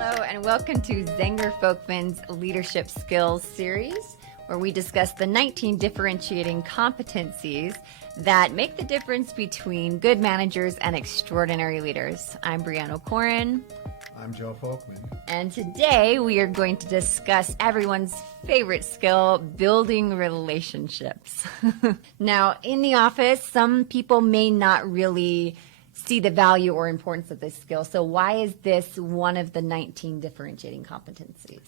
Hello and welcome to Zenger Folkman's Leadership Skills series, where we discuss the 19 differentiating competencies that make the difference between good managers and extraordinary leaders. I'm Brianna O'Corin. I'm Joe Folkman. And today we are going to discuss everyone's favorite skill, building relationships. Now, in the office, some people may not really see the value or importance of this skill. So why is this one of the 19 differentiating competencies?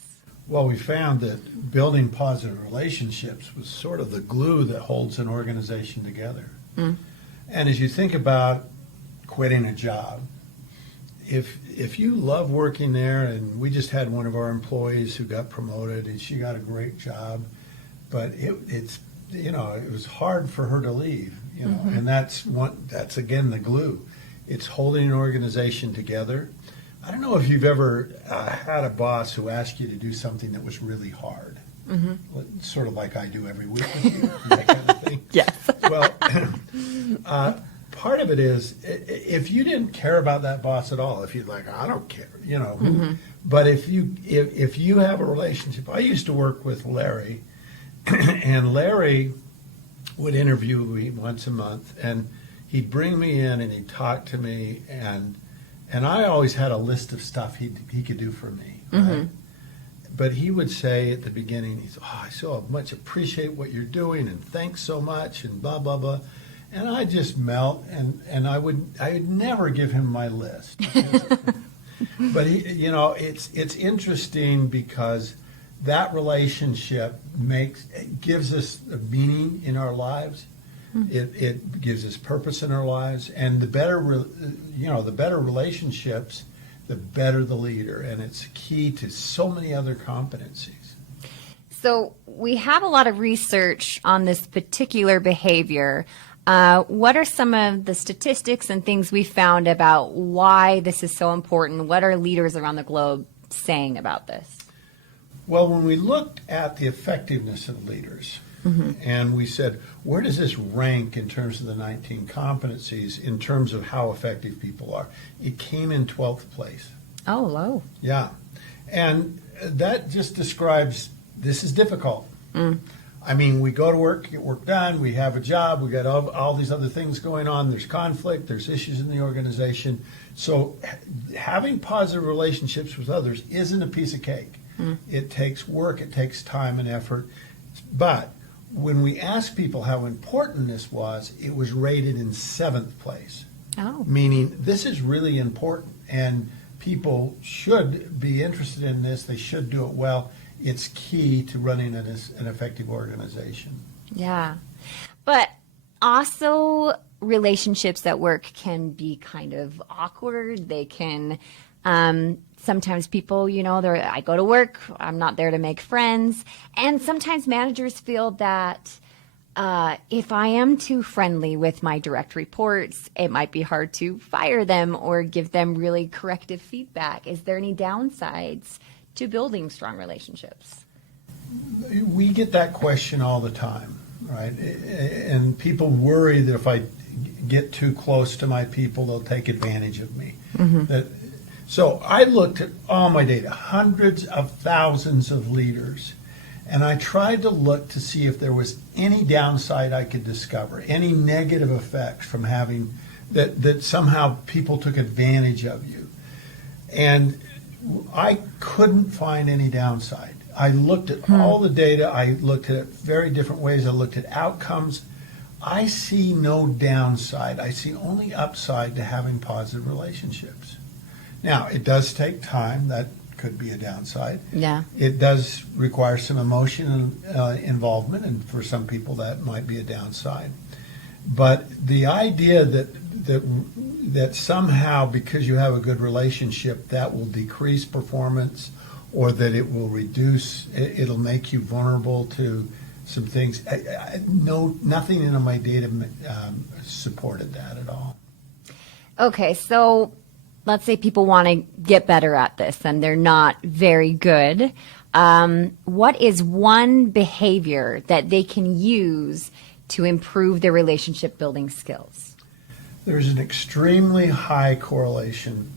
Well, we found that building positive relationships was sort of the glue that holds an organization together. And as you think about quitting a job, if you love working there, and we just had one of our employees who got promoted and she got a great job, but it was hard for her to leave, and that's again the glue. It's holding an organization together. I don't know if you've ever had a boss who asked you to do something that was really hard, sort of like I do every week with you, that kind of thing. Yes. Well, part of it is if you didn't care about that boss at all, if you're like, I don't care, but if you have a relationship, I used to work with Larry, and Larry would interview me once a month, and he'd bring me in and he'd talk to me, and I always had a list of stuff he could do for me, right? But he would say at the beginning, I so much appreciate what you're doing, and thanks so much, and blah, blah, blah. And I'd just melt, and I'd never give him my list. But it's interesting because that relationship gives us a meaning in our lives. It gives us purpose in our lives, and the better relationships, the better the leader, and it's key to so many other competencies. So we have a lot of research on this particular behavior. What are some of the statistics and things we found about why this is so important? What are leaders around the globe saying about this? Well, when we looked at the effectiveness of leaders, and we said, where does this rank in terms of the 19 competencies in terms of how effective people are? It came in 12th place. Oh, low. Yeah. And that just describes this is difficult. I mean, we go to work, get work done, we have a job, we got all these other things going on, there's conflict, there's issues in the organization. So having positive relationships with others isn't a piece of cake. It takes work, it takes time and effort. But when we asked people how important this was, it was rated in 7th place. Oh. Meaning this is really important, and people should be interested in this, they should do it well. It's key to running an effective organization. Yeah. But also relationships at work can be kind of awkward. They can, sometimes people, I go to work, I'm not there to make friends. And sometimes managers feel that if I am too friendly with my direct reports, it might be hard to fire them or give them really corrective feedback. Is there any downsides to building strong relationships? We get that question all the time, right? And people worry that if I get too close to my people, they'll take advantage of me. So I looked at all my data, hundreds of thousands of leaders, and I tried to look to see if there was any downside I could discover, any negative effects from having that somehow people took advantage of you. And I couldn't find any downside. I looked at all the data. I looked at it very different ways. I looked at outcomes. I see no downside. I see only upside to having positive relationships. Now, it does take time. That could be a downside. Yeah. It does require some emotional involvement, and for some people that might be a downside. But the idea that somehow because you have a good relationship that will decrease performance, or that it will it'll make you vulnerable to some things. Nothing in my data supported that at all. Okay, so let's say people want to get better at this and they're not very good. What is one behavior that they can use to improve their relationship building skills? There's an extremely high correlation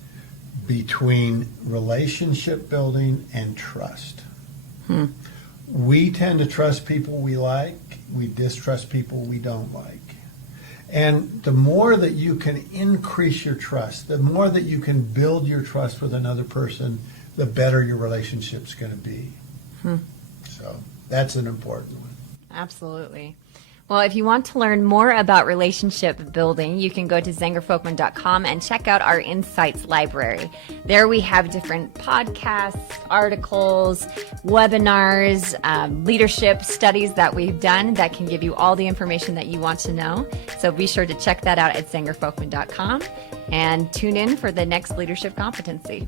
between relationship building and trust. We tend to trust people we like. We distrust people we don't like. And the more that you can increase your trust, the more that you can build your trust with another person, the better your relationship's going to be. So that's an important one. Absolutely. Well, if you want to learn more about relationship building, you can go to zengerfolkman.com and check out our Insights library. There we have different podcasts, articles, webinars, leadership studies that we've done that can give you all the information that you want to know. So be sure to check that out at zengerfolkman.com and tune in for the next leadership competency.